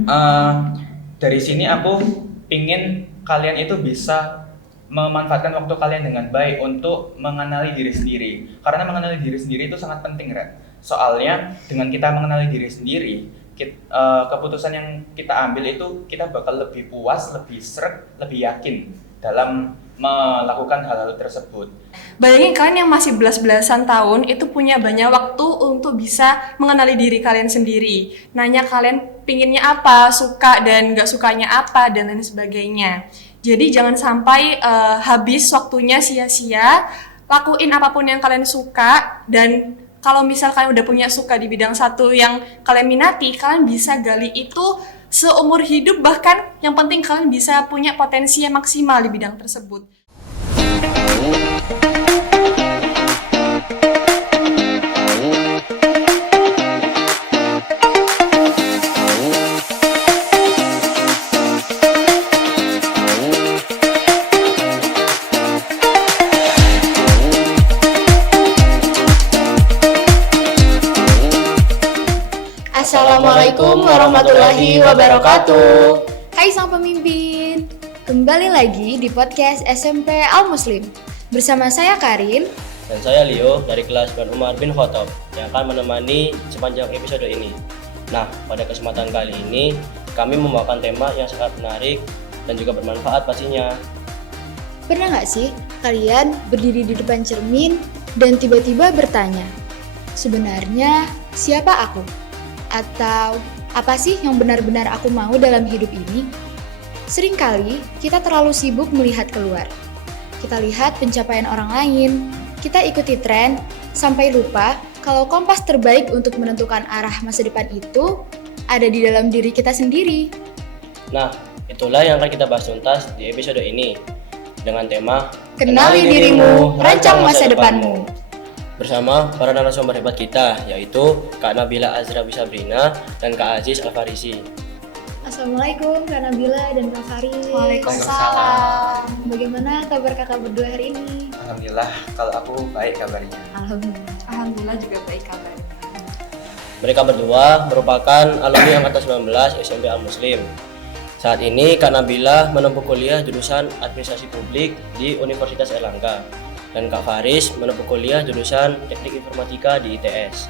Eh, dari sini aku pingin kalian itu bisa memanfaatkan waktu kalian dengan baik untuk mengenali diri sendiri. Karena mengenali diri sendiri itu sangat penting, Red. Soalnya dengan kita mengenali diri sendiri, keputusan yang kita ambil itu kita bakal lebih puas, lebih sreg, lebih yakin dalam melakukan hal-hal tersebut. Bayangin kalian yang masih belas-belasan tahun itu punya banyak waktu untuk bisa mengenali diri kalian sendiri. Nanya kalian pinginnya apa, suka dan gak sukanya apa, dan lain sebagainya. Jadi jangan sampai habis waktunya sia-sia, lakuin apapun yang kalian suka, dan kalau misal kalian udah punya suka di bidang satu yang kalian minati, kalian bisa gali itu seumur hidup, bahkan yang penting kalian bisa punya potensi yang maksimal di bidang tersebut. Assalamualaikum warahmatullahi wabarakatuh. Hai sang pemimpin, kembali lagi di podcast SMP Al-Muslim. Bersama saya Karin Dan saya Leo dari kelas Ban Umar bin Khattab yang akan menemani sepanjang episode ini. Nah, pada kesempatan kali ini kami membawakan tema yang sangat menarik dan juga bermanfaat pastinya. Pernah nggak sih kalian berdiri di depan cermin dan tiba-tiba bertanya, sebenarnya siapa aku? Atau apa sih yang benar-benar aku mau dalam hidup ini? Seringkali kita terlalu sibuk melihat keluar. Kita lihat pencapaian orang lain, kita ikuti tren, sampai lupa kalau kompas terbaik untuk menentukan arah masa depan itu ada di dalam diri kita sendiri. Nah, itulah yang akan kita bahas tuntas di episode ini dengan tema Kenali dirimu, rancang masa depanmu. Bersama para narasumber hebat kita, yaitu Kak Nabila Azra Bisabrina dan Kak Aziz Alfarisi. Assalamualaikum Kak Nabila dan Kak Faris. Waalaikumsalam. Bagaimana kabar kakak berdua hari ini? Alhamdulillah, kalau aku baik kabarnya. Alhamdulillah. Alhamdulillah juga baik kabarnya. Mereka berdua merupakan alumni Angkatan 19 SMP Al-Muslim. Saat ini Kak Nabila menempuh kuliah jurusan Administrasi Publik di Universitas Airlangga. Dan Kak Faris menempuh kuliah jurusan Teknik Informatika di ITS.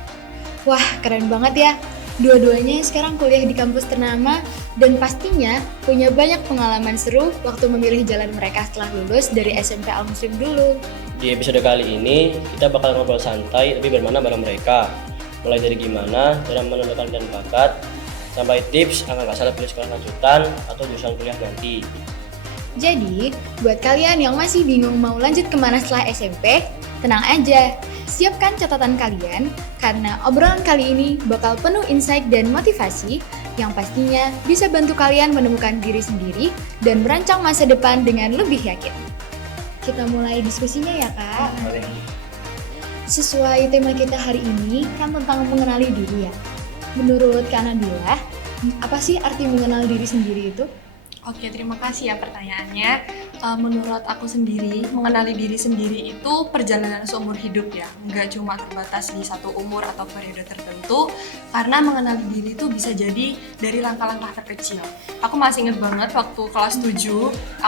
Wah, keren banget ya. Dua-duanya sekarang kuliah di kampus ternama dan pastinya punya banyak pengalaman seru waktu memilih jalan mereka setelah lulus dari SMP Al-Muslim dulu. Di episode kali ini kita bakal ngobrol santai tapi bermana bareng mereka. Mulai dari gimana cara menentukan dan bakat, sampai tips agar gak salah pilih sekolah lanjutan atau jurusan kuliah nanti. Jadi, buat kalian yang masih bingung mau lanjut kemana setelah SMP, tenang aja. Siapkan catatan kalian, karena obrolan kali ini bakal penuh insight dan motivasi yang pastinya bisa bantu kalian menemukan diri sendiri dan merancang masa depan dengan lebih yakin. Kita mulai diskusinya ya, Kak. Boleh. Sesuai tema kita hari ini kan tentang mengenali diri ya. Menurut Kak Nabila, apa sih arti mengenal diri sendiri itu? Oke, terima kasih ya pertanyaannya. Menurut aku sendiri, mengenali diri sendiri itu perjalanan seumur hidup ya. Nggak cuma terbatas di satu umur atau periode tertentu, karena mengenali diri itu bisa jadi dari langkah-langkah terkecil. Aku masih inget banget waktu kelas 7,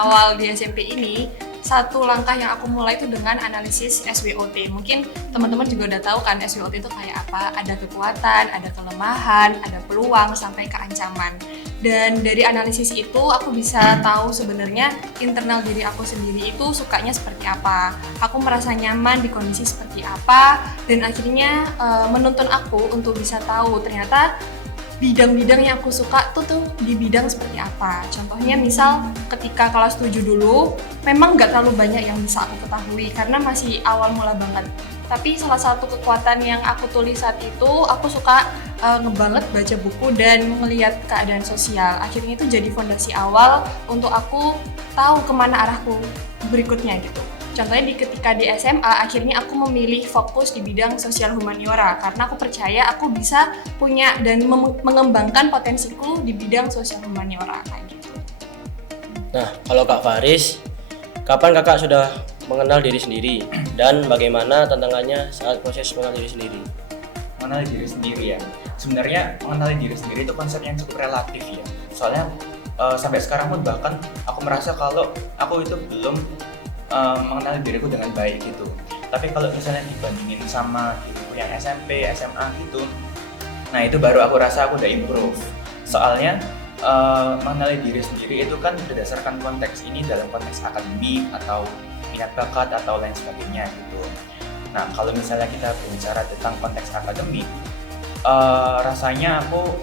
awal di SMP ini, satu langkah yang aku mulai itu dengan analisis SWOT. Mungkin teman-teman juga udah tahu kan SWOT itu kayak apa, ada kekuatan, ada kelemahan, ada peluang, sampai ke ancaman. Dan dari analisis itu aku bisa tahu sebenarnya internal diri aku sendiri itu sukanya seperti apa. Aku merasa nyaman di kondisi seperti apa, dan akhirnya menuntun aku untuk bisa tahu ternyata bidang-bidang yang aku suka tuh di bidang seperti apa. Contohnya misal ketika kelas 7 dulu, memang nggak terlalu banyak yang bisa aku ketahui karena masih awal mula banget. Tapi salah satu kekuatan yang aku tulis saat itu, aku suka ngebanget baca buku dan melihat keadaan sosial. Akhirnya itu jadi fondasi awal untuk aku tahu kemana arahku berikutnya gitu. Contohnya ketika di SMA, akhirnya aku memilih fokus di bidang sosial humaniora karena aku percaya aku bisa punya dan mengembangkan potensiku di bidang sosial humaniora kayak gitu. Nah, kalau Kak Faris, kapan kakak sudah mengenal diri sendiri dan bagaimana tantangannya saat proses mengenal diri sendiri? mengenali diri sendiri ya. Sebenarnya mengenali diri sendiri itu konsep yang cukup relatif ya. Soalnya sampai sekarang pun bahkan aku merasa kalau aku itu belum mengenali diriku dengan baik gitu. Tapi kalau misalnya dibandingin sama diriku yang SMP, SMA gitu, nah itu baru aku rasa aku udah improve. Soalnya mengenali diri sendiri itu kan berdasarkan konteks, ini dalam konteks akademik atau minat bakat atau lain sebagainya gitu. Nah kalau misalnya kita berbicara tentang konteks akademik, rasanya aku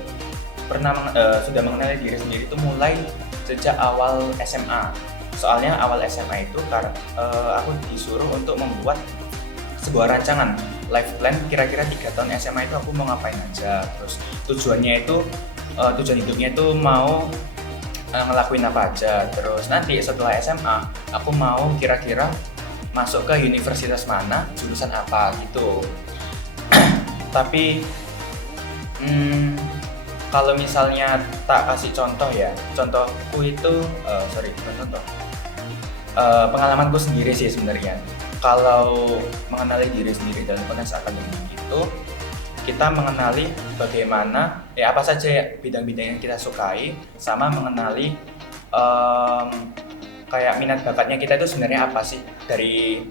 sudah mengenali diri sendiri itu mulai sejak awal SMA. Soalnya awal SMA itu aku disuruh untuk membuat sebuah rancangan life plan kira-kira 3 tahun SMA itu aku mau ngapain aja, terus tujuan hidupnya itu mau ngelakuin apa aja, terus nanti setelah SMA aku mau kira-kira masuk ke universitas mana, jurusan apa gitu. Tapi kalau misalnya tak kasih contoh ya, contohku itu pengalamanku sendiri sih sebenarnya. Kalau mengenali diri sendiri dalam konteks akademik itu, kita mengenali bagaimana apa saja bidang-bidang yang kita sukai, sama mengenali kayak minat bakatnya kita itu sebenarnya apa sih dari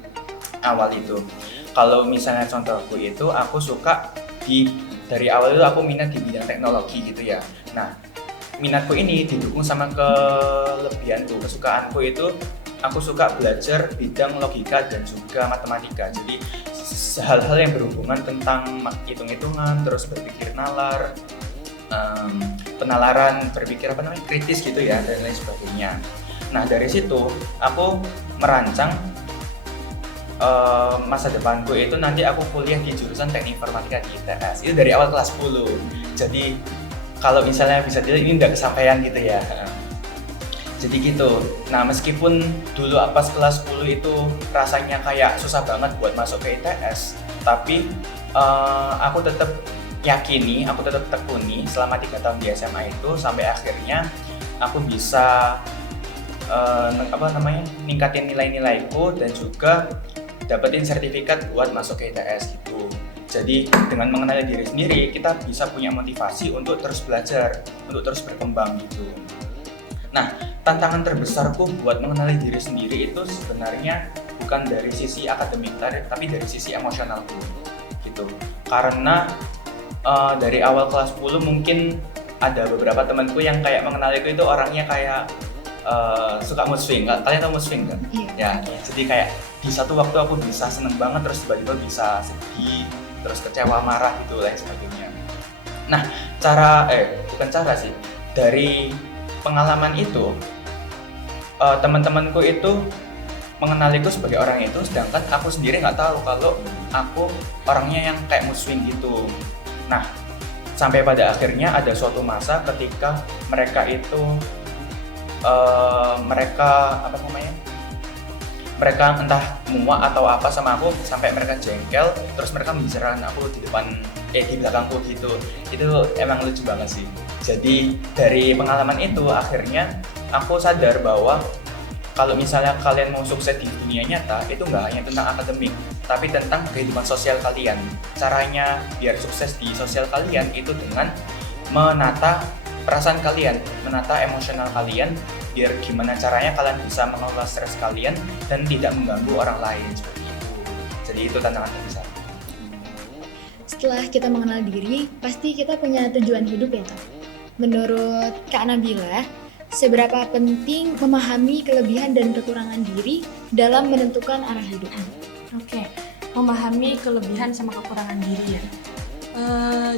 awal itu. Kalau misalnya contohku itu, aku suka dari awal itu aku minat di bidang teknologi gitu ya. Nah, minatku ini didukung sama kelebihanku, kesukaanku itu aku suka belajar bidang logika dan juga matematika. Jadi hal-hal yang berhubungan tentang hitung-hitungan, terus berpikir nalar, penalaran, berpikir kritis gitu ya, dan lain sebagainya. Nah dari situ aku merancang masa depanku itu nanti aku kuliah di jurusan teknik informatika di ITS. Itu dari awal kelas 10. Jadi kalau misalnya bisa dilihat ini udah kesampaian gitu ya. Jadi gitu. Nah meskipun dulu pas kelas 10 itu rasanya kayak susah banget buat masuk ke ITS, tapi aku tetap yakini, aku tetap tekuni selama 3 tahun di SMA itu sampai akhirnya aku bisa ningkatin nilai-nilaiku dan juga dapetin sertifikat buat masuk ke ITS gitu. Jadi dengan mengenali diri sendiri, kita bisa punya motivasi untuk terus belajar, untuk terus berkembang gitu. Nah, tantangan terbesarku buat mengenali diri sendiri itu sebenarnya bukan dari sisi akademik, tapi dari sisi emosionalku gitu. Karena dari awal kelas 10 mungkin ada beberapa temanku yang kayak mengenaliku itu orangnya kayak suka mood swing. Kalian tahu mood swing kan? Iya. Ya, jadi kayak di satu waktu aku bisa seneng banget, terus tiba-tiba bisa sedih, terus kecewa, marah gitu lain sebagainya. Nah, bukan cara sih, dari pengalaman itu teman-temanku itu mengenaliku sebagai orang itu, sedangkan aku sendiri nggak tahu kalau aku orangnya yang kayak mood swing gitu. Nah, sampai pada akhirnya ada suatu masa ketika mereka itu mereka entah muak atau apa sama aku sampai mereka jengkel, terus mereka membicarakan aku di belakangku gitu. Itu emang lucu banget sih. Jadi dari pengalaman itu akhirnya aku sadar bahwa kalau misalnya kalian mau sukses di dunia nyata, itu nggak hanya tentang akademik, tapi tentang kehidupan sosial kalian. Caranya biar sukses di sosial kalian itu dengan menata perasaan kalian, menata emosional kalian, biar gimana caranya kalian bisa mengelola stres kalian dan tidak mengganggu orang lain seperti itu. Jadi itu tantangan terbesar. Setelah kita mengenal diri, pasti kita punya tujuan hidup ya, Kak? Menurut Kak Nabila, seberapa penting memahami kelebihan dan kekurangan diri dalam menentukan arah hidup? Oke, memahami kelebihan sama kekurangan diri ya.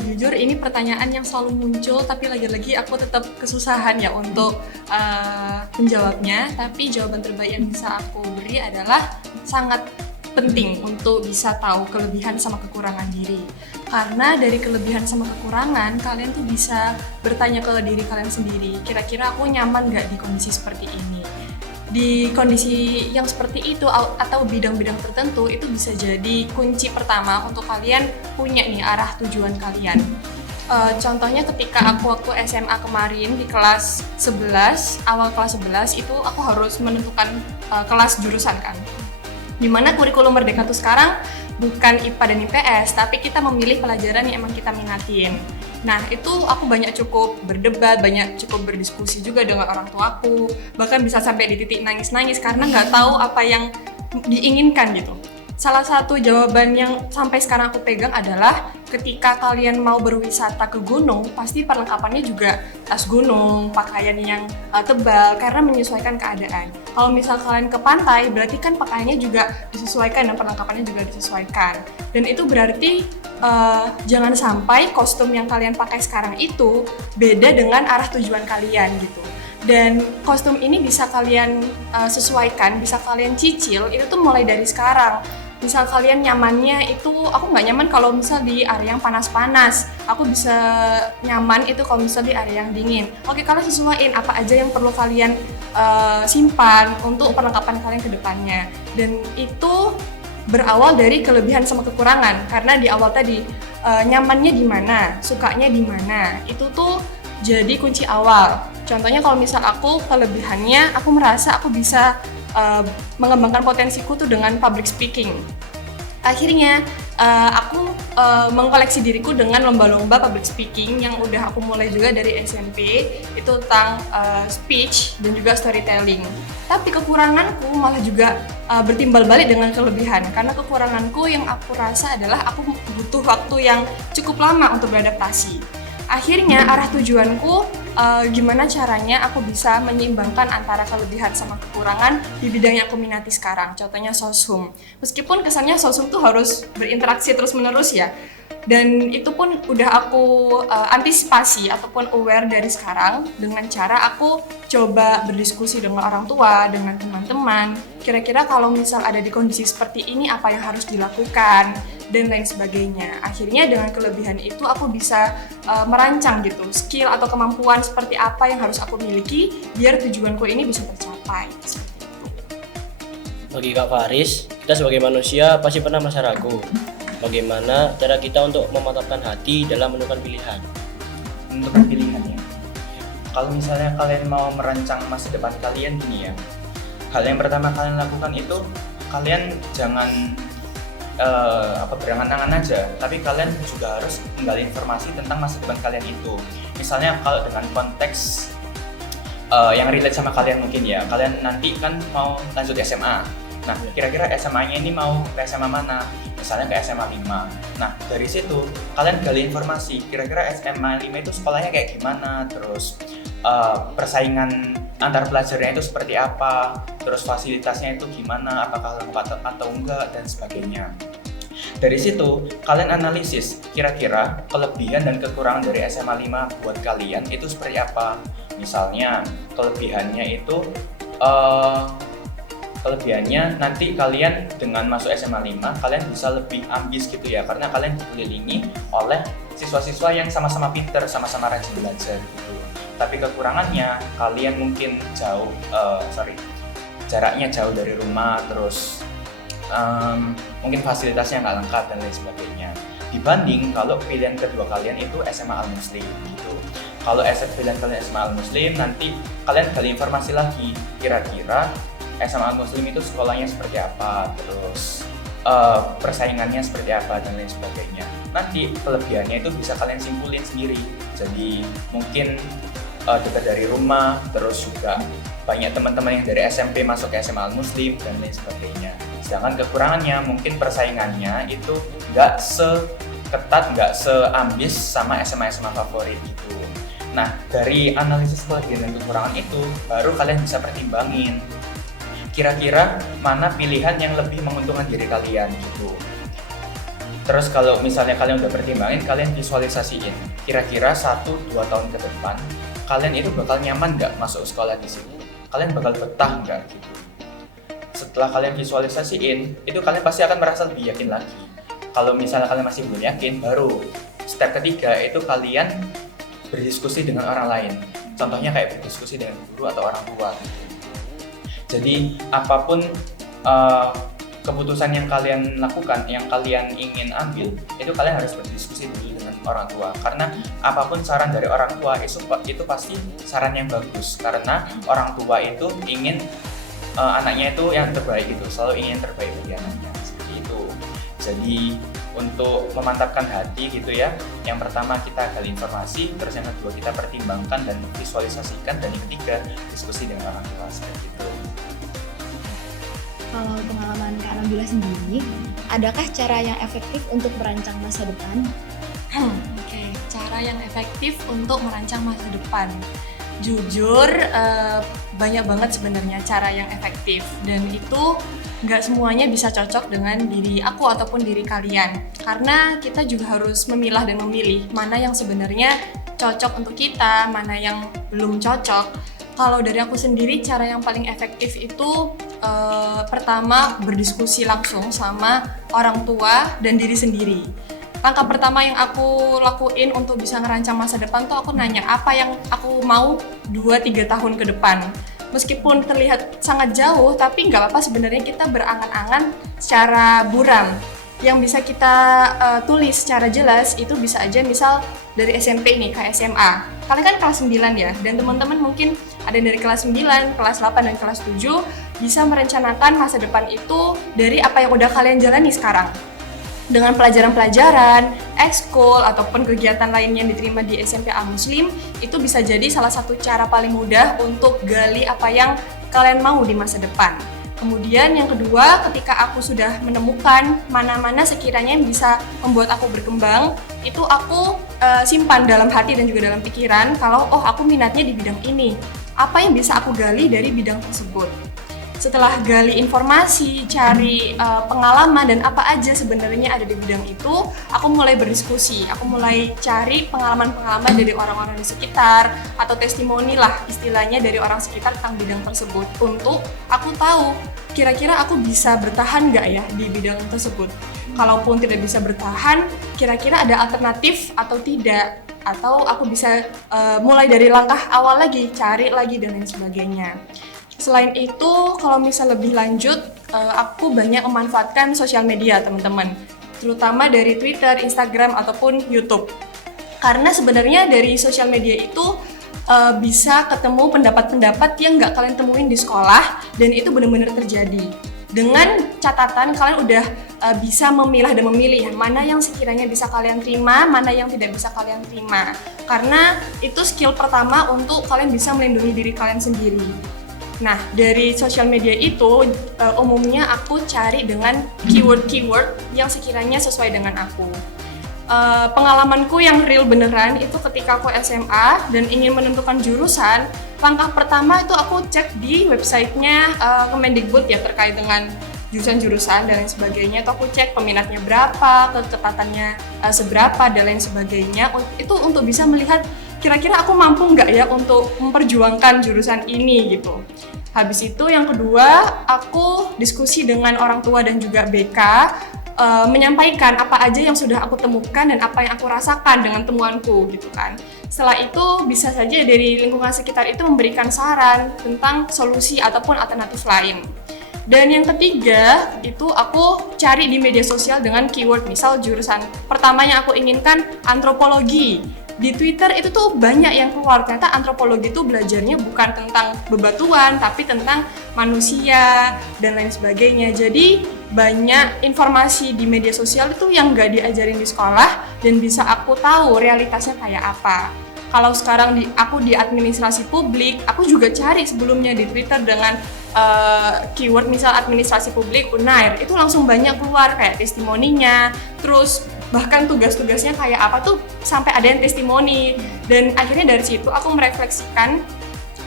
Jujur ini pertanyaan yang selalu muncul, tapi lagi-lagi aku tetap kesusahan ya untuk menjawabnya. Tapi jawaban terbaik yang bisa aku beri adalah sangat penting untuk bisa tahu kelebihan sama kekurangan diri. Karena dari kelebihan sama kekurangan, kalian tuh bisa bertanya ke diri kalian sendiri, kira-kira aku nyaman gak di kondisi seperti ini? Di kondisi yang seperti itu atau bidang-bidang tertentu, itu bisa jadi kunci pertama untuk kalian punya nih arah tujuan kalian. Contohnya ketika aku waktu SMA kemarin di kelas 11, awal kelas 11 itu aku harus menentukan kelas jurusan kan. Dimana kurikulum Merdeka tuh sekarang bukan IPA dan IPS, tapi kita memilih pelajaran yang emang kita minatin. Nah, itu aku banyak cukup berdebat, banyak cukup berdiskusi juga dengan orang tuaku, bahkan bisa sampai di titik nangis-nangis karena nggak tahu apa yang diinginkan gitu. Salah satu jawaban yang sampai sekarang aku pegang adalah ketika kalian mau berwisata ke gunung, pasti perlengkapannya juga tas gunung, pakaian yang tebal karena menyesuaikan keadaan. Kalau misal kalian ke pantai, berarti kan pakaiannya juga disesuaikan dan perlengkapannya juga disesuaikan. Dan itu berarti jangan sampai kostum yang kalian pakai sekarang itu beda dengan arah tujuan kalian gitu. Dan kostum ini bisa kalian sesuaikan, bisa kalian cicil, itu tuh mulai dari sekarang. Misal kalian nyamannya itu, aku nggak nyaman kalau misal di area yang panas-panas, aku bisa nyaman itu kalau misal di area yang dingin. Oke, kalian sesuaiin apa aja yang perlu kalian simpan untuk perlengkapan kalian ke depannya. Dan itu berawal dari kelebihan sama kekurangan, karena di awal tadi nyamannya di mana, sukanya di mana, itu tuh jadi kunci awal. Contohnya kalau misal aku kelebihannya, aku merasa aku bisa mengembangkan potensiku tuh dengan public speaking. Akhirnya aku mengkoleksi diriku dengan lomba-lomba public speaking yang udah aku mulai juga dari SMP, itu tentang speech dan juga storytelling. Tapi kekuranganku malah juga bertimbal balik dengan kelebihan, karena kekuranganku yang aku rasa adalah aku butuh waktu yang cukup lama untuk beradaptasi. Akhirnya arah tujuanku gimana caranya aku bisa menyeimbangkan antara kelebihan sama kekurangan di bidang yang aku minati sekarang. Contohnya soshum. Meskipun kesannya soshum tuh harus berinteraksi terus-menerus ya. Dan itu pun udah aku antisipasi ataupun aware dari sekarang dengan cara aku coba berdiskusi dengan orang tua, dengan teman-teman. Kira-kira kalau misal ada di kondisi seperti ini apa yang harus dilakukan dan lain sebagainya. Akhirnya dengan kelebihan itu aku bisa merancang gitu skill atau kemampuan seperti apa yang harus aku miliki biar tujuanku ini bisa tercapai. Bagi Kak Faris, kita sebagai manusia pasti pernah merasa ragu. Bagaimana cara kita untuk memantapkan hati dalam menentukan pilihan? Menentukan pilihannya. Kalau misalnya kalian mau merancang masa depan kalian gini ya, hal yang pertama kalian lakukan itu kalian jangan berangan-angan aja, tapi kalian juga harus menggali informasi tentang masa depan kalian itu. Misalnya kalau dengan konteks yang relate sama kalian mungkin ya, kalian nanti kan mau lanjut SMA. Nah, kira-kira SMA-nya ini mau ke SMA mana? Misalnya ke SMA 5. Nah, dari situ kalian gali informasi, kira-kira SMA 5 itu sekolahnya kayak gimana, terus persaingan antar pelajarnya itu seperti apa, terus fasilitasnya itu gimana, apakah lengkap atau enggak, dan sebagainya. Dari situ, kalian analisis kira-kira kelebihan dan kekurangan dari SMA 5 buat kalian itu seperti apa. Misalnya, kelebihannya itu kelebihannya nanti kalian dengan masuk SMA 5 kalian bisa lebih ambis gitu ya, karena kalian dikelilingi oleh siswa-siswa yang sama-sama pinter, sama-sama rajin belajar gitu. Tapi kekurangannya kalian mungkin jaraknya jauh dari rumah, terus mungkin fasilitasnya nggak lengkap dan lain sebagainya. Dibanding kalau pilihan kedua kalian itu SMA Al-Muslim gitu. Kalau pilihan kalian SMA Al-Muslim, nanti kalian gali informasi lagi, kira-kira SMA Al-Muslim itu sekolahnya seperti apa, terus persaingannya seperti apa, dan lain sebagainya. Nanti kelebihannya itu bisa kalian simpulin sendiri. Jadi mungkin dekat dari rumah, terus juga banyak teman-teman yang dari SMP masuk ke SMA Al-Muslim, dan lain sebagainya. Sedangkan kekurangannya mungkin persaingannya itu nggak seketat, nggak seambis sama SMA-SMA favorit itu. Nah, dari analisis kelebihan dan kekurangan itu, baru kalian bisa pertimbangin kira-kira mana pilihan yang lebih menguntungkan diri kalian gitu. Terus kalau misalnya kalian udah pertimbangin, kalian visualisasiin kira-kira 1-2 tahun ke depan kalian itu bakal nyaman nggak masuk sekolah di sini, kalian bakal betah nggak gitu. Setelah kalian visualisasiin, itu kalian pasti akan merasa lebih yakin lagi. Kalau misalnya kalian masih belum yakin, baru step ketiga itu kalian berdiskusi dengan orang lain. Contohnya kayak berdiskusi dengan guru atau orang tua gitu. Jadi apapun keputusan yang kalian lakukan, yang kalian ingin ambil, itu kalian harus berdiskusi dulu dengan orang tua. Karena apapun saran dari orang tua itu pasti saran yang bagus. Karena orang tua itu ingin anaknya itu yang terbaik gitu, selalu ingin yang terbaik bagi anaknya, seperti itu. Jadi untuk memantapkan hati gitu ya, yang pertama kita gali informasi, terus yang kedua kita pertimbangkan dan visualisasikan, dan yang ketiga diskusi dengan orang tua seperti itu. Kalau pengalaman Kak Nabila sendiri, adakah cara yang efektif untuk merancang masa depan? Oke, cara yang efektif untuk merancang masa depan. Jujur, banyak banget sebenarnya cara yang efektif, dan itu nggak semuanya bisa cocok dengan diri aku ataupun diri kalian. Karena kita juga harus memilah dan memilih mana yang sebenarnya cocok untuk kita, mana yang belum cocok. Kalau dari aku sendiri, cara yang paling efektif itu pertama berdiskusi langsung sama orang tua dan diri sendiri. Langkah pertama yang aku lakuin untuk bisa ngerancang masa depan tuh aku nanya apa yang aku mau 2-3 tahun ke depan. Meskipun terlihat sangat jauh, tapi nggak apa-apa sebenarnya kita berangan-angan secara buram. Yang bisa kita tulis secara jelas itu bisa aja misal dari SMP nih ke SMA. Kalian kan kelas 9 ya, dan teman-teman mungkin ada dari kelas 9, kelas 8, dan kelas 7 bisa merencanakan masa depan itu dari apa yang udah kalian jalani sekarang. Dengan pelajaran-pelajaran, ekskul, ataupun kegiatan lainnya yang diterima di SMP Al-Muslim, itu bisa jadi salah satu cara paling mudah untuk gali apa yang kalian mau di masa depan. Kemudian yang kedua, ketika aku sudah menemukan mana-mana sekiranya yang bisa membuat aku berkembang, itu aku simpan dalam hati dan juga dalam pikiran kalau aku minatnya di bidang ini. Apa yang bisa aku gali dari bidang tersebut? Setelah gali informasi, cari pengalaman dan apa aja sebenarnya ada di bidang itu, aku mulai berdiskusi, aku mulai cari pengalaman-pengalaman dari orang-orang di sekitar atau testimoni lah istilahnya dari orang sekitar tentang bidang tersebut untuk aku tahu kira-kira aku bisa bertahan nggak ya di bidang tersebut. Kalaupun tidak bisa bertahan, kira-kira ada alternatif atau tidak, atau aku bisa mulai dari langkah awal lagi, cari lagi dan lain sebagainya. Selain itu, kalau misal lebih lanjut, aku banyak memanfaatkan sosial media teman-teman, terutama dari Twitter, Instagram, ataupun YouTube. Karena sebenarnya dari sosial media itu bisa ketemu pendapat-pendapat yang nggak kalian temuin di sekolah, dan itu benar-benar terjadi. Dengan catatan kalian udah bisa memilah dan memilih mana yang sekiranya bisa kalian terima, mana yang tidak bisa kalian terima. Karena itu skill pertama untuk kalian bisa melindungi diri kalian sendiri. Nah, dari sosial media itu umumnya aku cari dengan keyword-keyword yang sekiranya sesuai dengan aku. Pengalamanku yang real beneran itu ketika aku SMA dan ingin menentukan jurusan, langkah pertama itu aku cek di websitenya Kemendikbud ya terkait dengan jurusan-jurusan dan lain sebagainya. Itu aku cek peminatnya berapa, keketatannya seberapa dan lain sebagainya. Itu untuk bisa melihat kira-kira aku mampu nggak ya untuk memperjuangkan jurusan ini gitu. Habis itu yang kedua, aku diskusi dengan orang tua dan juga BK, menyampaikan apa aja yang sudah aku temukan dan apa yang aku rasakan dengan temuanku gitu kan. Setelah itu bisa saja dari lingkungan sekitar itu memberikan saran tentang solusi ataupun alternatif lain. Dan yang ketiga, itu aku cari di media sosial dengan keyword, misal jurusan pertama yang aku inginkan antropologi. Di Twitter itu tuh banyak yang keluar, ternyata antropologi itu belajarnya bukan tentang bebatuan, tapi tentang manusia dan lain sebagainya. Jadi banyak informasi di media sosial itu yang nggak diajarin di sekolah dan bisa aku tahu realitasnya kayak apa. Kalau sekarang aku di administrasi publik, aku juga cari sebelumnya di Twitter dengan keyword misal administrasi publik Unair, itu langsung banyak keluar kayak testimoninya, terus bahkan tugas-tugasnya kayak apa tuh sampai ada yang testimoni. Dan akhirnya dari situ aku merefleksikan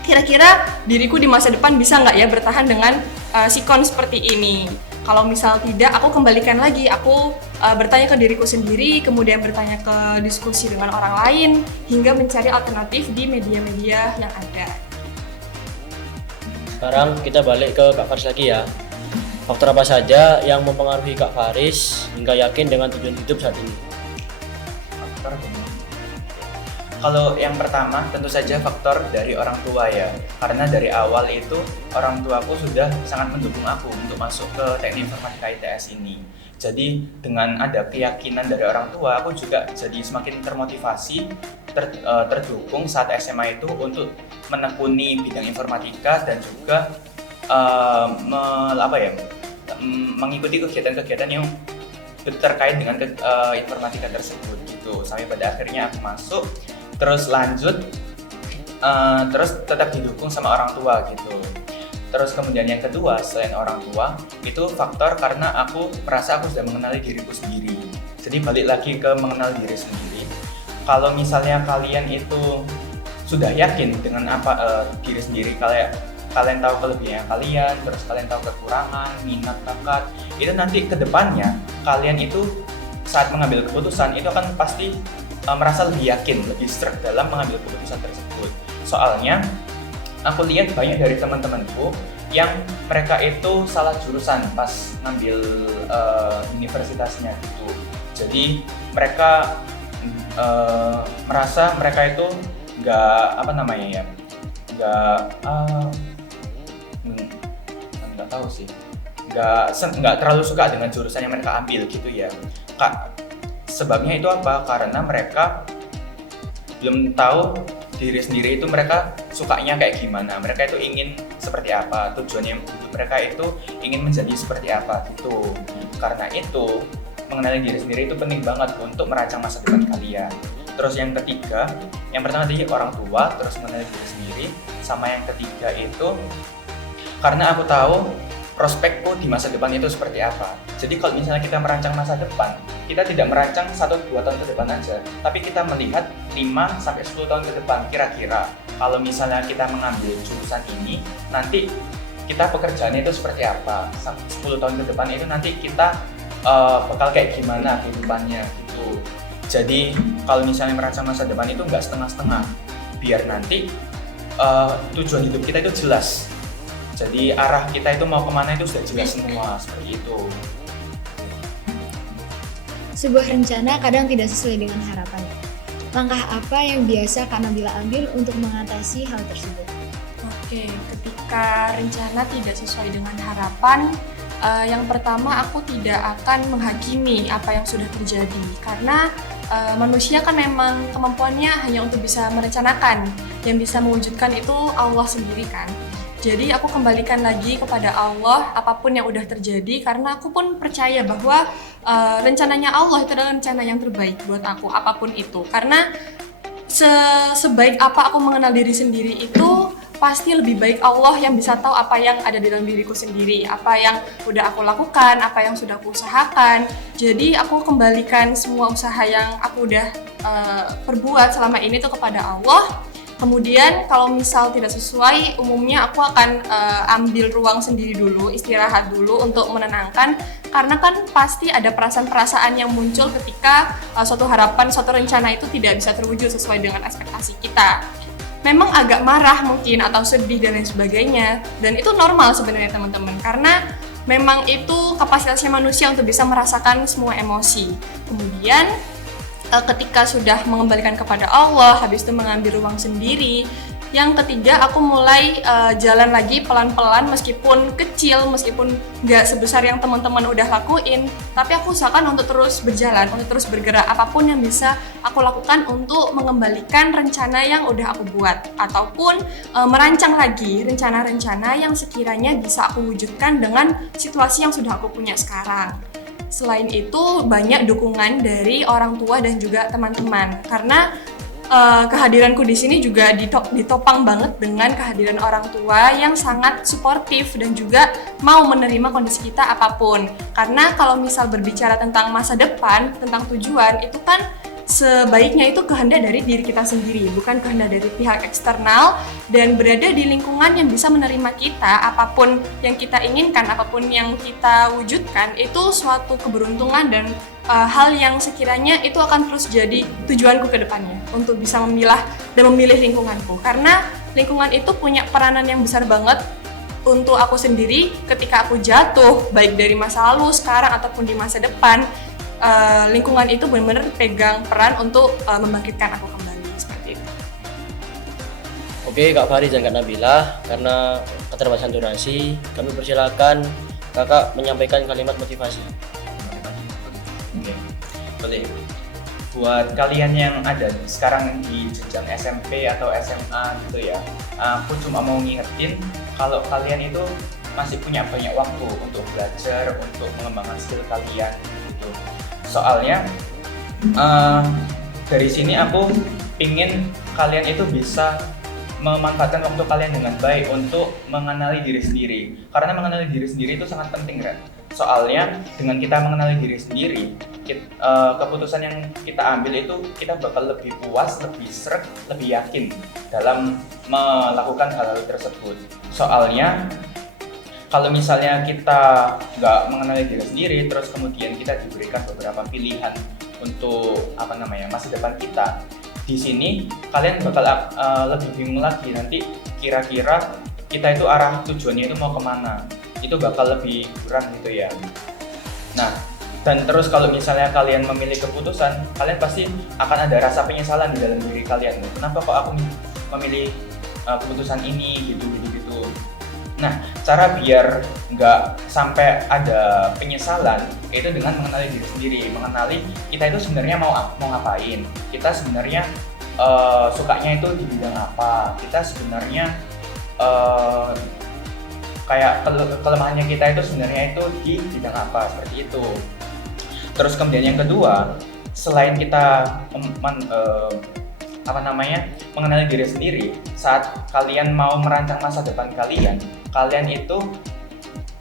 kira-kira diriku di masa depan bisa nggak ya bertahan dengan sikon seperti ini. Kalau misal tidak, aku kembalikan lagi, aku bertanya ke diriku sendiri, kemudian bertanya ke diskusi dengan orang lain, hingga mencari alternatif di media-media yang ada. Sekarang kita balik ke Kak Faris lagi ya. Faktor apa saja yang mempengaruhi Kak Faris hingga yakin dengan tujuan hidup saat ini? Kalau yang pertama tentu saja faktor dari orang tua ya, karena dari awal itu orang tuaku sudah sangat mendukung aku untuk masuk ke teknik informatika ITS ini. Jadi dengan ada keyakinan dari orang tua, aku juga jadi semakin termotivasi, terdukung saat SMA itu untuk menekuni bidang informatika dan juga mengikuti kegiatan-kegiatan yang terkait dengan informatika tersebut gitu. Sampai pada akhirnya aku masuk, terus lanjut, terus tetap didukung sama orang tua gitu. Terus kemudian yang kedua, selain orang tua, itu faktor karena aku merasa aku sudah mengenali diriku sendiri. Jadi balik lagi ke mengenal diri sendiri. Kalau misalnya kalian itu sudah yakin dengan diri sendiri, kalian tahu kelebihan kalian, terus kalian tahu kekurangan, minat, bakat, itu nanti ke depannya kalian itu saat mengambil keputusan itu akan pasti merasa lebih yakin, lebih strong dalam mengambil keputusan tersebut. Soalnya aku lihat banyak dari teman-temanku yang mereka itu salah jurusan pas ngambil universitasnya gitu. Jadi mereka merasa mereka itu nggak tahu sih, nggak terlalu suka dengan jurusan yang mereka ambil gitu ya. Sebabnya itu apa? Karena mereka belum tahu diri sendiri itu mereka sukanya kayak gimana, mereka itu ingin seperti apa, tujuannya hidup mereka itu ingin menjadi seperti apa gitu. Karena itu mengenali diri sendiri itu penting banget untuk merancang masa depan kalian. Terus yang ketiga, yang pertama tadi orang tua, terus mengenali diri sendiri, sama yang ketiga itu karena aku tahu prospekku di masa depan itu seperti apa. Jadi kalau misalnya kita merancang masa depan, kita tidak merancang 1-2 tahun ke depan aja, tapi kita melihat 5-10 tahun ke depan kira-kira. Kalau misalnya kita mengambil jurusan ini, nanti kita pekerjaannya itu seperti apa. 10 tahun ke depan itu nanti kita bakal kayak gimana kehidupannya gitu. Jadi kalau misalnya merancang masa depan itu nggak setengah-setengah, biar nanti tujuan hidup kita itu jelas. Jadi arah kita itu mau kemana itu sudah jelas semua, seperti itu. Sebuah rencana kadang tidak sesuai dengan harapan. Langkah apa yang biasa Kak Nabila ambil untuk mengatasi hal tersebut? Oke, ketika rencana tidak sesuai dengan harapan, yang pertama aku tidak akan menghakimi apa yang sudah terjadi, karena manusia kan memang kemampuannya hanya untuk bisa merencanakan, yang bisa mewujudkan itu Allah sendiri kan. Jadi aku kembalikan lagi kepada Allah apapun yang udah terjadi, karena aku pun percaya bahwa rencananya Allah itu adalah rencana yang terbaik buat aku apapun itu. Karena sebaik apa aku mengenal diri sendiri itu pasti lebih baik Allah yang bisa tahu apa yang ada di dalam diriku sendiri, apa yang udah aku lakukan, apa yang sudah aku usahakan. Jadi aku kembalikan semua usaha yang aku udah perbuat selama ini tuh kepada Allah. Kemudian kalau misal tidak sesuai, umumnya aku akan ambil ruang sendiri dulu, istirahat dulu untuk menenangkan. Karena kan pasti ada perasaan-perasaan yang muncul ketika suatu harapan, suatu rencana itu tidak bisa terwujud sesuai dengan ekspektasi kita. Memang agak marah mungkin atau sedih dan lain sebagainya. Dan itu normal sebenarnya teman-teman, karena memang itu kapasitasnya manusia untuk bisa merasakan semua emosi. Kemudian ketika sudah mengembalikan kepada Allah, habis itu mengambil ruang sendiri. Yang ketiga, aku mulai jalan lagi pelan-pelan, meskipun kecil, meskipun nggak sebesar yang teman-teman udah lakuin, tapi aku usahakan untuk terus berjalan, untuk terus bergerak, apapun yang bisa aku lakukan untuk mengembalikan rencana yang udah aku buat, ataupun merancang lagi rencana-rencana yang sekiranya bisa aku wujudkan dengan situasi yang sudah aku punya sekarang. Selain itu, banyak dukungan dari orang tua dan juga teman-teman, karena kehadiranku di sini juga ditopang banget dengan kehadiran orang tua yang sangat suportif dan juga mau menerima kondisi kita apapun. Karena kalau misal berbicara tentang masa depan, tentang tujuan, itu kan sebaiknya itu kehendak dari diri kita sendiri, bukan kehendak dari pihak eksternal, dan berada di lingkungan yang bisa menerima kita, apapun yang kita inginkan, apapun yang kita wujudkan, itu suatu keberuntungan dan hal yang sekiranya itu akan terus jadi tujuanku ke depannya untuk bisa memilah dan memilih lingkunganku, karena lingkungan itu punya peranan yang besar banget untuk aku sendiri ketika aku jatuh, baik dari masa lalu, sekarang, ataupun di masa depan. Lingkungan itu benar-benar pegang peran untuk membangkitkan aku kembali, seperti itu. Oke Kak Faris dan Kak Nabila, karena keterbatasan durasi, kami persilakan Kakak menyampaikan kalimat motivasi. Oke, boleh. Buat kalian yang ada sekarang di jenjang SMP atau SMA gitu ya, aku cuma mau ngingetin kalau kalian itu masih punya banyak waktu untuk belajar, untuk mengembangkan skill kalian gitu. gitu. Soalnya dari sini aku pingin kalian itu bisa memanfaatkan waktu kalian dengan baik untuk mengenali diri sendiri. Karena mengenali diri sendiri itu sangat penting, Ren. Soalnya dengan kita mengenali diri sendiri, keputusan yang kita ambil itu kita bakal lebih puas, lebih sreg, lebih yakin dalam melakukan hal-hal tersebut. Soalnya kalau misalnya kita nggak mengenali diri sendiri, terus kemudian kita diberikan beberapa pilihan untuk masa depan kita, di sini kalian bakal lebih bingung lagi nanti kira-kira kita itu arah tujuannya itu mau kemana, itu bakal lebih kurang gitu ya. Nah, dan terus kalau misalnya kalian memilih keputusan, kalian pasti akan ada rasa penyesalan di dalam diri kalian. Kenapa kok aku memilih keputusan ini gitu. Nah, cara biar nggak sampai ada penyesalan itu dengan mengenali diri sendiri, mengenali kita itu sebenarnya mau ngapain, kita sebenarnya sukanya itu di bidang apa, kita sebenarnya kayak kelemahannya kita itu sebenarnya itu di bidang apa, seperti itu. Terus kemudian yang kedua, selain kita mengenali diri sendiri, saat kalian mau merancang masa depan kalian itu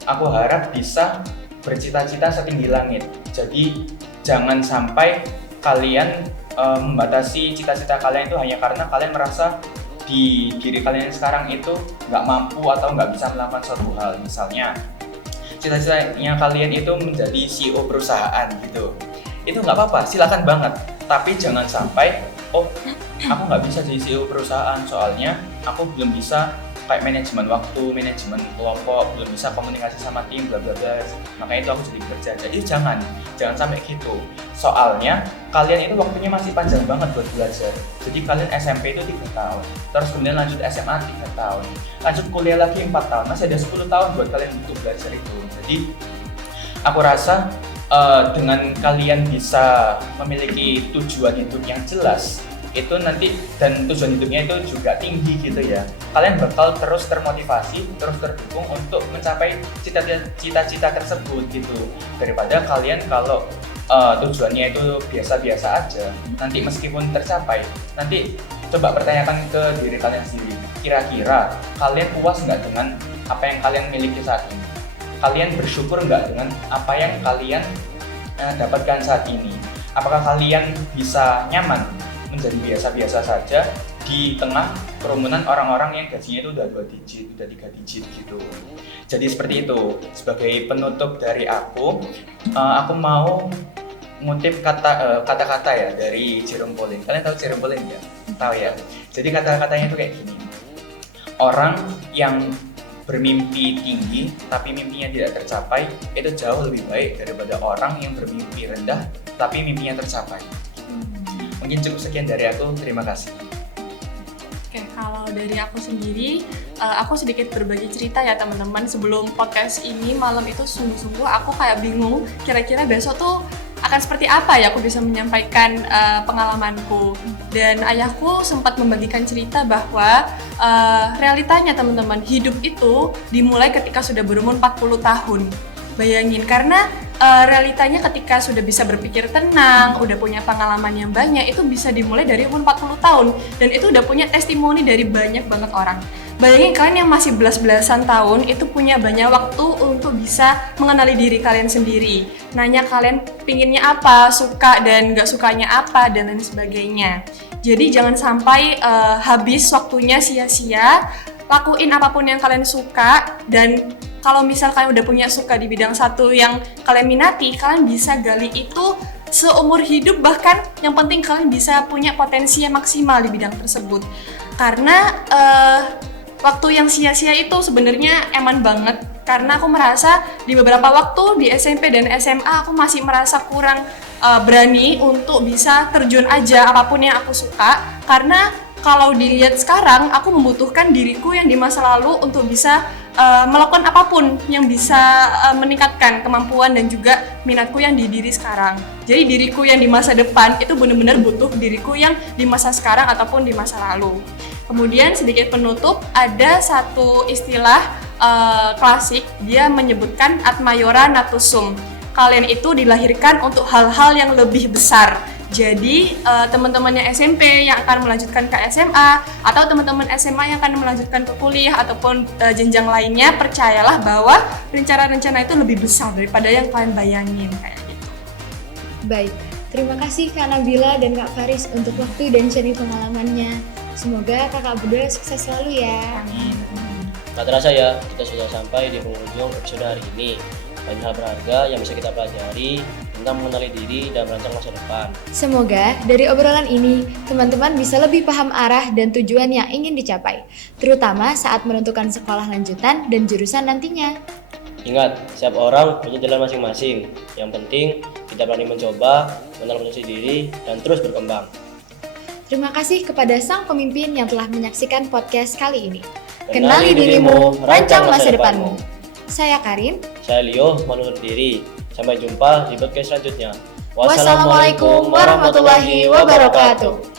aku harap bisa bercita-cita setinggi langit. Jadi jangan sampai kalian membatasi cita-cita kalian itu hanya karena kalian merasa di diri kalian sekarang itu nggak mampu atau nggak bisa melakukan suatu hal. Misalnya cita-citanya kalian itu menjadi CEO perusahaan gitu, itu nggak apa-apa, silakan banget. Tapi jangan sampai aku nggak bisa jadi CEO perusahaan soalnya aku belum bisa kayak manajemen waktu, manajemen kelompok, belum bisa komunikasi sama tim, bla bla bla. Makanya itu aku jadi bekerja. Jadi jangan sampai gitu. Soalnya kalian itu waktunya masih panjang banget buat belajar. Jadi kalian SMP itu 3 tahun, terus kemudian lanjut SMA 3 tahun, lanjut kuliah lagi 4 tahun, masih ada 10 tahun buat kalian untuk belajar itu. Jadi aku rasa dengan kalian bisa memiliki tujuan hidup yang jelas, itu nanti, dan tujuan hidupnya itu juga tinggi gitu ya, kalian bakal terus termotivasi, terus terdukung untuk mencapai cita-cita tersebut gitu. Daripada kalian kalau tujuannya itu biasa-biasa aja, nanti meskipun tercapai, nanti coba pertanyakan ke diri kalian sendiri, kira-kira kalian puas nggak dengan apa yang kalian miliki saat ini? Kalian bersyukur nggak dengan apa yang kalian dapatkan saat ini? Apakah kalian bisa nyaman menjadi biasa-biasa saja di tengah kerumunan orang-orang yang gajinya itu udah 2 digit, udah 3 digit gitu. Jadi seperti itu. Sebagai penutup dari aku mau ngutip kata-kata ya dari Jerome Pauline. Kalian tahu Jerome Pauline ya? Tahu ya? Jadi kata-katanya itu kayak gini. Orang yang bermimpi tinggi tapi mimpinya tidak tercapai itu jauh lebih baik daripada orang yang bermimpi rendah tapi mimpinya tercapai. Mungkin cukup sekian dari aku, terima kasih. Oke, kalau dari aku sendiri, aku sedikit berbagi cerita ya teman-teman. Sebelum podcast ini malam itu sungguh-sungguh aku kayak bingung kira-kira besok tuh akan seperti apa ya aku bisa menyampaikan pengalamanku. Dan ayahku sempat membagikan cerita bahwa realitanya teman-teman, hidup itu dimulai ketika sudah berumur 40 tahun. Bayangin, karena realitanya ketika sudah bisa berpikir tenang, udah punya pengalaman yang banyak, itu bisa dimulai dari umur 40 tahun. Dan itu udah punya testimoni dari banyak banget orang. Bayangin kalian yang masih belas-belasan tahun, itu punya banyak waktu untuk bisa mengenali diri kalian sendiri. Nanya kalian pinginnya apa, suka dan gak sukanya apa, dan lain sebagainya. Jadi jangan sampai habis waktunya sia-sia, lakuin apapun yang kalian suka, dan kalau misal kalian udah punya suka di bidang satu yang kalian minati, kalian bisa gali itu seumur hidup, bahkan yang penting kalian bisa punya potensi yang maksimal di bidang tersebut. Karena waktu yang sia-sia itu sebenarnya eman banget, karena aku merasa di beberapa waktu di SMP dan SMA aku masih merasa kurang berani untuk bisa terjun aja apapun yang aku suka, karena kalau dilihat sekarang aku membutuhkan diriku yang di masa lalu untuk bisa melakukan apapun yang bisa meningkatkan kemampuan dan juga minatku yang di diri sekarang. Jadi diriku yang di masa depan itu benar-benar butuh diriku yang di masa sekarang ataupun di masa lalu. Kemudian sedikit penutup, ada satu istilah klasik, dia menyebutkan ad maiora natus sum. kalian itu dilahirkan untuk hal-hal yang lebih besar. Jadi teman-temannya SMP yang akan melanjutkan ke SMA atau teman-teman SMA yang akan melanjutkan ke kuliah ataupun jenjang lainnya, percayalah bahwa rencana-rencana itu lebih besar daripada yang kalian bayangin kayak gitu. Baik, terima kasih Kak Nabila dan Kak Faris untuk waktu dan sharing pengalamannya. Semoga kakak berdua sukses selalu ya. Amin. Tak terasa ya, kita sudah sampai di penghujung episode hari ini. Banyak hal berharga yang bisa kita pelajari tentang mengenali diri dan merancang masa depan. Semoga dari obrolan ini, teman-teman bisa lebih paham arah dan tujuan yang ingin dicapai, terutama saat menentukan sekolah lanjutan dan jurusan nantinya. Ingat, setiap orang punya jalan masing-masing. Yang penting, kita berani mencoba, mengenal potensi diri, dan terus berkembang. Terima kasih kepada sang pemimpin yang telah menyaksikan podcast kali ini. Kenali dirimu, rancang masa depanmu. Saya Karin. Saya Leo, menurut diri. Sampai jumpa di podcast selanjutnya. Wassalamualaikum warahmatullahi wabarakatuh.